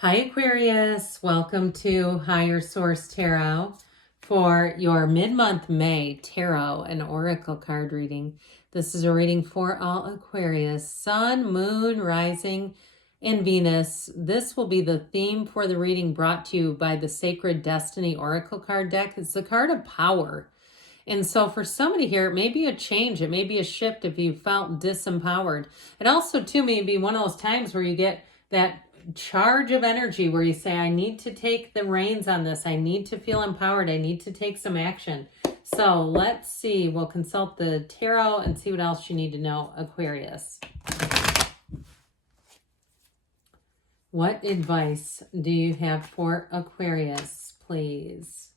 Hi Aquarius, welcome to Higher Source Tarot for your mid-month May tarot and oracle card reading. This is a reading for all Aquarius, Sun, Moon, Rising, and Venus. This will be the theme for the reading brought to you by the Sacred Destiny Oracle card deck. It's the card of power. And so for somebody here, it may be a change. It may be a shift if you felt disempowered. It also, too, may be one of those times where you get that charge of energy where you say, I need to take the reins on this. I need to feel empowered. I need to take some action. So let's see. We'll consult the tarot and see what else you need to know, Aquarius. What advice do you have for Aquarius, please?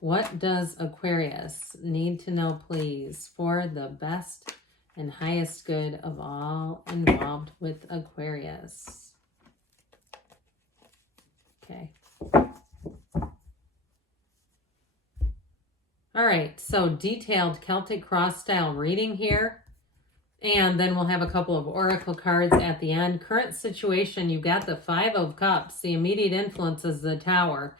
What does Aquarius need to know, please, for the best and highest good of all involved with Aquarius? Okay. All right, so detailed Celtic cross style reading here. And then we'll have a couple of oracle cards at the end. Current situation, you've got the Five of Cups. The immediate influence is the Tower.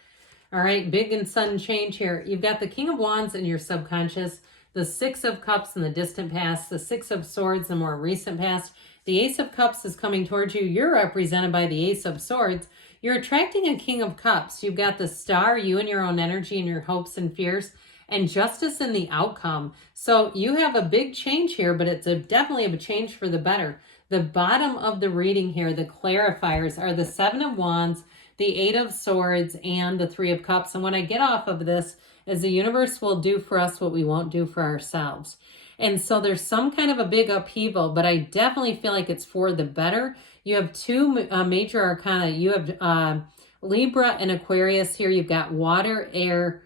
All right, big and sudden change here. You've got the King of Wands in your subconscious, the Six of Cups in the distant past, the Six of Swords in the more recent past. The Ace of Cups is coming towards you. You're represented by the Ace of Swords. You're attracting a King of Cups. You've got the Star, you and your own energy and your hopes and fears, and justice in the outcome. So you have a big change here, but it's definitely a change for the better. The bottom of the reading here, the clarifiers, are the Seven of Wands, the Eight of Swords, and the Three of Cups. And what I get off of this is the universe will do for us what we won't do for ourselves. And so there's some kind of a big upheaval, but I definitely feel like it's for the better. You have two major arcana. You have Libra and Aquarius here. You've got water, air.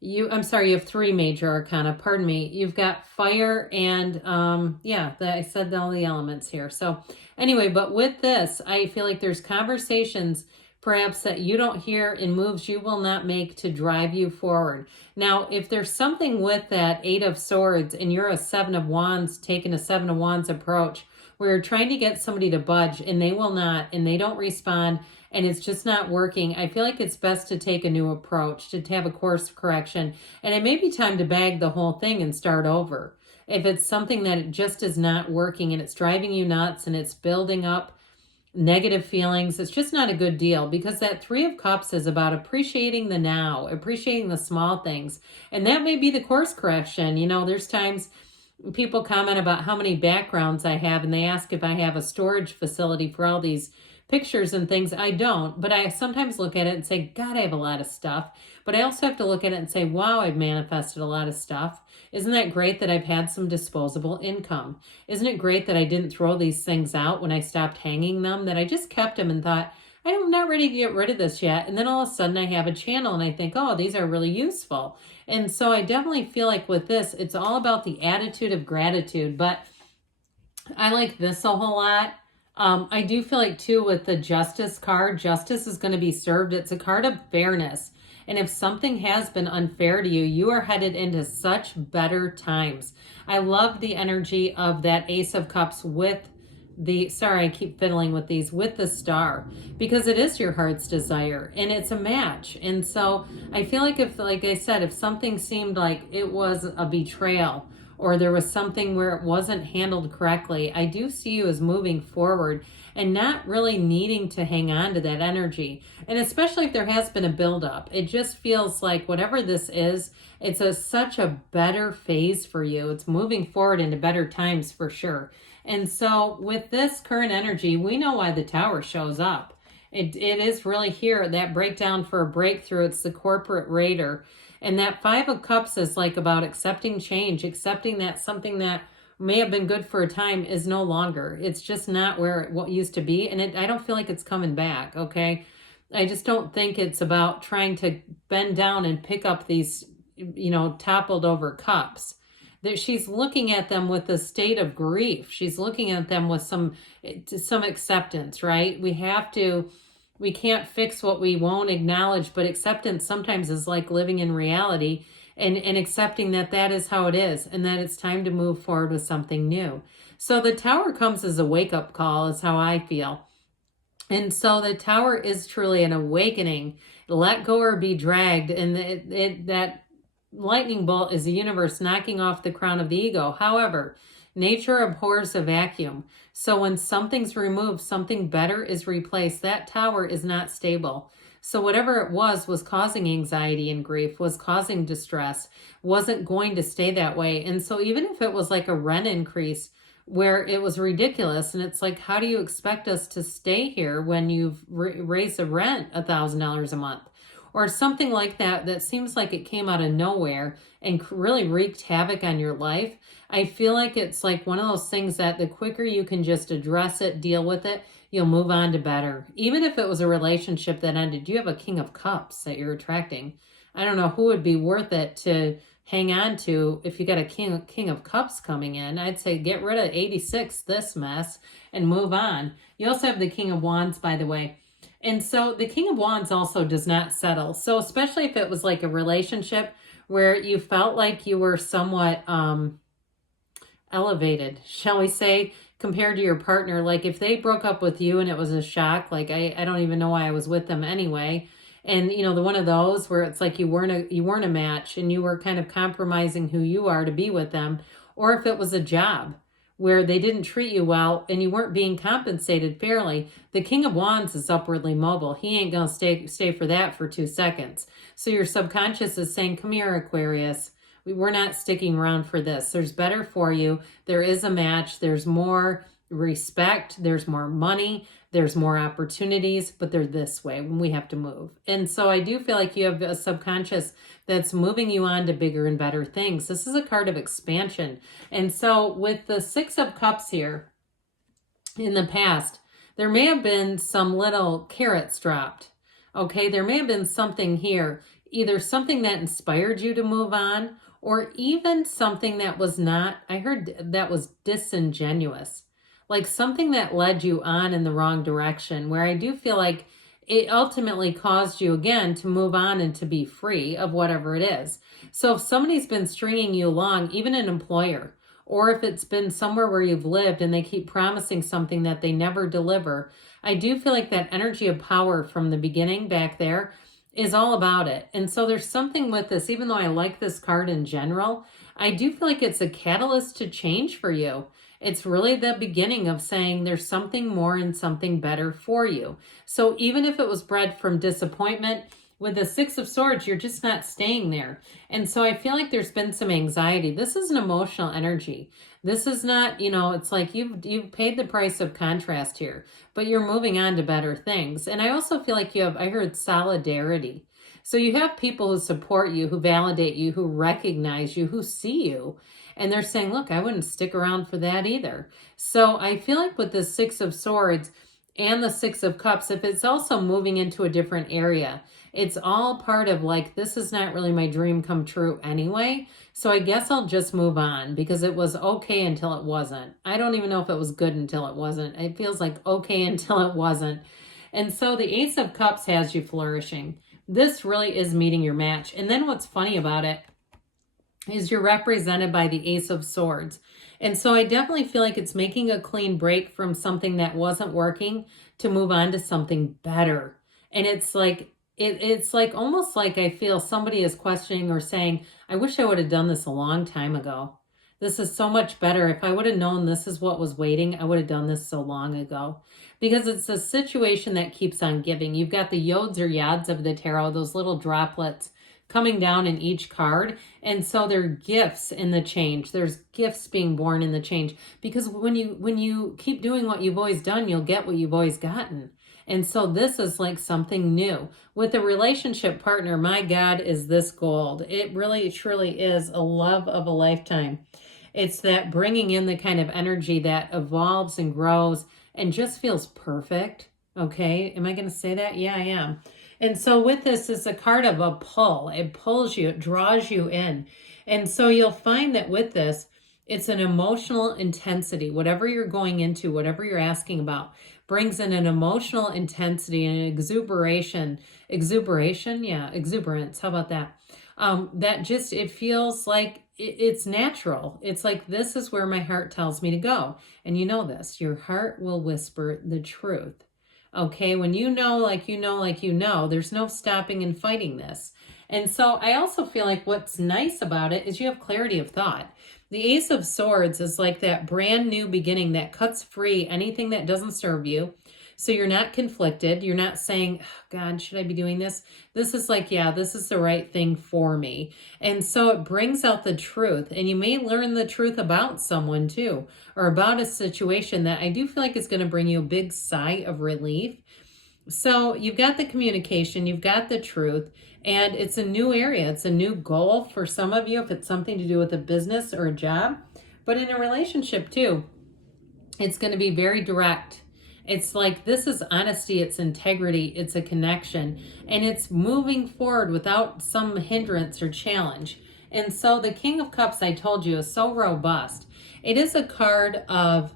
You have three major arcana. Pardon me. You've got fire and I said all the elements here. So anyway, but with this, I feel like there's conversations perhaps that you don't hear and moves you will not make to drive you forward. Now, if there's something with that Eight of Swords and you're a Seven of Wands, taking a Seven of Wands approach, where you're trying to get somebody to budge and they will not, and they don't respond, and it's just not working, I feel like it's best to take a new approach, to have a course correction, and it may be time to bag the whole thing and start over. If it's something that it just is not working and it's driving you nuts and it's building up negative feelings, it's just not a good deal, because that Three of Cups is about appreciating the now, appreciating the small things, and that may be the course correction. You know, there's times people comment about how many backgrounds I have, and they ask if I have a storage facility for all these pictures and things. I don't, but I sometimes look at it and say, God, I have a lot of stuff. But I also have to look at it and say, wow, I've manifested a lot of stuff. Isn't that great that I've had some disposable income? Isn't it great that I didn't throw these things out when I stopped hanging them, that I just kept them and thought, I'm not ready to get rid of this yet. And then all of a sudden I have a channel and I think, oh, these are really useful. And so I definitely feel like with this, it's all about the attitude of gratitude. But I like this a whole lot. I do feel like, too, with the Justice card, justice is going to be served. It's a card of fairness. And if something has been unfair to you, you are headed into such better times. I love the energy of that Ace of Cups with the, sorry, I keep fiddling with these, with the Star, because it is your heart's desire and it's a match. And so I feel like if, like I said, if something seemed like it was a betrayal, or there was something where it wasn't handled correctly, I do see you as moving forward and not really needing to hang on to that energy. And especially if there has been a buildup, it just feels like whatever this is, it's such a better phase for you. It's moving forward into better times for sure. And so with this current energy, we know why the Tower shows up. It is really here, that breakdown for a breakthrough. It's the corporate raider. And that Five of Cups is like about accepting change, accepting that something that may have been good for a time is no longer. It's just not where it used to be. And I don't feel like it's coming back, okay? I just don't think it's about trying to bend down and pick up these, toppled over cups. That she's looking at them with a state of grief. She's looking at them with some acceptance, right? We can't fix what we won't acknowledge, but acceptance sometimes is like living in reality and accepting that that is how it is and that it's time to move forward with something new. So the Tower comes as a wake-up call is how I feel. And so the Tower is truly an awakening. Let go or be dragged. And that lightning bolt is the universe knocking off the crown of the ego. However, nature abhors a vacuum. So when something's removed, something better is replaced. That tower is not stable. So whatever it was causing anxiety and grief, was causing distress, wasn't going to stay that way. And so even if it was like a rent increase where it was ridiculous, and it's like, how do you expect us to stay here when you've raised the rent $1,000 a month? Or something like that, that seems like it came out of nowhere and really wreaked havoc on your life. I feel like it's like one of those things that the quicker you can just address it, deal with it, you'll move on to better. Even if it was a relationship that ended, you have a King of Cups that you're attracting. I don't know who would be worth it to hang on to if you got a King of Cups coming in. I'd say get rid of 86, this mess, and move on. You also have the King of Wands, by the way. And so the King of Wands also does not settle. So especially if it was like a relationship where you felt like you were somewhat elevated, shall we say, compared to your partner. Like if they broke up with you and it was a shock, like I don't even know why I was with them anyway. And you know, the one of those where it's like you weren't a match and you were kind of compromising who you are to be with them. Or if it was a job where they didn't treat you well and you weren't being compensated fairly, the King of Wands is upwardly mobile. He ain't gonna stay for that for 2 seconds. So your subconscious is saying, come here, Aquarius. We're not sticking around for this. There's better for you. There is a match. There's more respect. There's more money. There's more opportunities, but they're this way when we have to move. And so I do feel like you have a subconscious that's moving you on to bigger and better things. This is a card of expansion. And so with the Six of Cups here, in the past, there may have been some little carrots dropped. Okay, there may have been something here, either something that inspired you to move on, or even something that was not, I heard that was disingenuous. Like something that led you on in the wrong direction, where I do feel like it ultimately caused you again to move on and to be free of whatever it is. So if somebody's been stringing you along, even an employer, or if it's been somewhere where you've lived and they keep promising something that they never deliver, I do feel like that energy of power from the beginning back there is all about it. And so there's something with this, even though I like this card in general, I do feel like it's a catalyst to change for you. It's really the beginning of saying there's something more and something better for you. So even if it was bred from disappointment, with the Six of Swords, you're just not staying there. And so I feel like there's been some anxiety. This is an emotional energy. This is not, you know, it's like you've paid the price of contrast here, but you're moving on to better things. And I also feel like you have, I heard solidarity. So you have people who support you, who validate you, who recognize you, who see you. And they're saying, look, I wouldn't stick around for that either. So I feel like with the Six of Swords and the Six of Cups, if it's also moving into a different area, it's all part of like, this is not really my dream come true anyway. So I guess I'll just move on because it was okay until it wasn't. I don't even know if it was good until it wasn't. It feels like okay until it wasn't. And so the Ace of Cups has you flourishing. This really is meeting your match. And then what's funny about it is you're represented by the Ace of Swords. And so I definitely feel like it's making a clean break from something that wasn't working to move on to something better. And it's like, it's like almost like I feel somebody is questioning or saying, I wish I would have done this a long time ago. This is so much better. If I would have known this is what was waiting, I would have done this so long ago. Because it's a situation that keeps on giving. You've got the yods or yads of the tarot, those little droplets coming down in each card. And so there are gifts in the change. There's gifts being born in the change. Because when you keep doing what you've always done, you'll get what you've always gotten. And so this is like something new. With a relationship partner, my God, is this gold. It really, truly is a love of a lifetime. It's that bringing in the kind of energy that evolves and grows and just feels perfect. Okay, am I going to say that? Yeah, I am. And so with this is a card of a pull. It pulls you, it draws you in. And so you'll find that with this, it's an emotional intensity. Whatever you're going into, whatever you're asking about, brings in an emotional intensity and an exuberance. How about that? That just, it feels like it's natural. It's like, this is where my heart tells me to go. And you know this, your heart will whisper the truth. Okay, when you know, like you know, like you know, there's no stopping and fighting this. And so I also feel like what's nice about it is you have clarity of thought. The Ace of Swords is like that brand new beginning that cuts free anything that doesn't serve you. So you're not conflicted. You're not saying, oh, God, should I be doing this? This is like, yeah, this is the right thing for me. And so it brings out the truth. And you may learn the truth about someone too, or about a situation that I do feel like is going to bring you a big sigh of relief. So you've got the communication, you've got the truth, and it's a new area. It's a new goal for some of you if it's something to do with a business or a job. But in a relationship too, it's going to be very direct. It's like this is honesty, it's integrity, it's a connection, and it's moving forward without some hindrance or challenge. And so the King of Cups, I told you, is so robust. It is a card of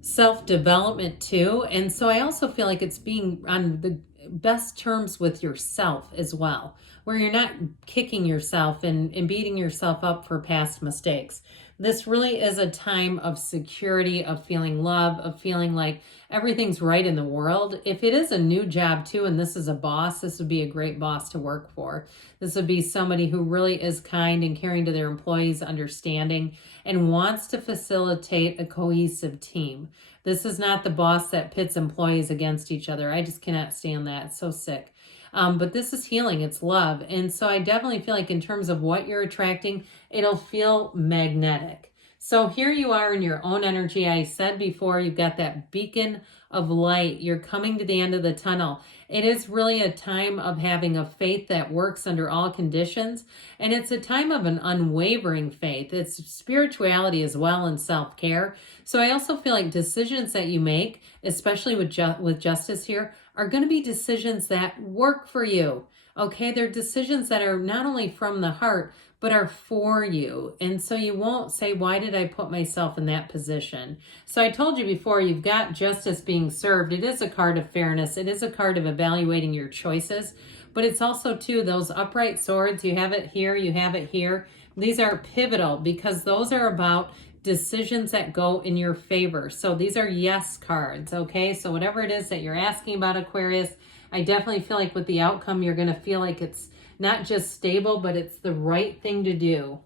self-development too. And so I also feel like it's being on the best terms with yourself as well, where you're not kicking yourself and beating yourself up for past mistakes. This really is a time of security, of feeling love, of feeling like everything's right in the world. If it is a new job too, and this is a boss, this would be a great boss to work for. This would be somebody who really is kind and caring to their employees, understanding, and wants to facilitate a cohesive team. This is not the boss that pits employees against each other. I just cannot stand that. It's so sick. But this is healing. It's love. And so I definitely feel like in terms of what you're attracting, it'll feel magnetic. So here you are in your own energy. I said before, you've got that beacon of light. You're coming to the end of the tunnel. It is really a time of having a faith that works under all conditions. And it's a time of an unwavering faith. It's spirituality as well and self-care. So I also feel like decisions that you make, especially with justice here, are going to be decisions that work for you. Okay, they're decisions that are not only from the heart, but are for you. And so you won't say, why did I put myself in that position? So I told you before, you've got justice being served. It is a card of fairness. It is a card of evaluating your choices, but it's also too, those upright swords, you have it here, you have it here. These are pivotal because those are about decisions that go in your favor. So these are yes cards, okay? So whatever it is that you're asking about, Aquarius, I definitely feel like with the outcome, you're going to feel like it's not just stable, but it's the right thing to do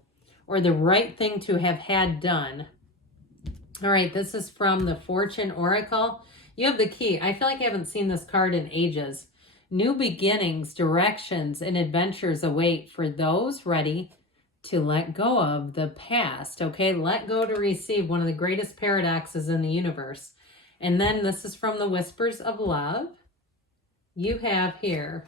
or the right thing to have had done. All right, this is from the Fortune Oracle. You have the key. I feel like I haven't seen this card in ages. New beginnings, directions, and adventures await for those ready to let go of the past. Okay, let go to receive, one of the greatest paradoxes in the universe. And then this is from the Whispers of Love. You have here,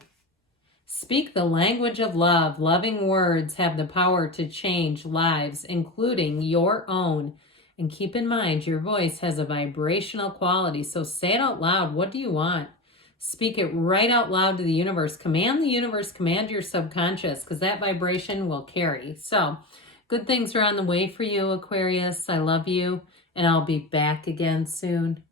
speak the language of love. Loving words have the power to change lives, including your own. And keep in mind, your voice has a vibrational quality. So say it out loud. What do you want? Speak it right out loud to the universe. Command the universe, command your subconscious, because that vibration will carry. So good things are on the way for you, Aquarius. I love you, and I'll be back again soon.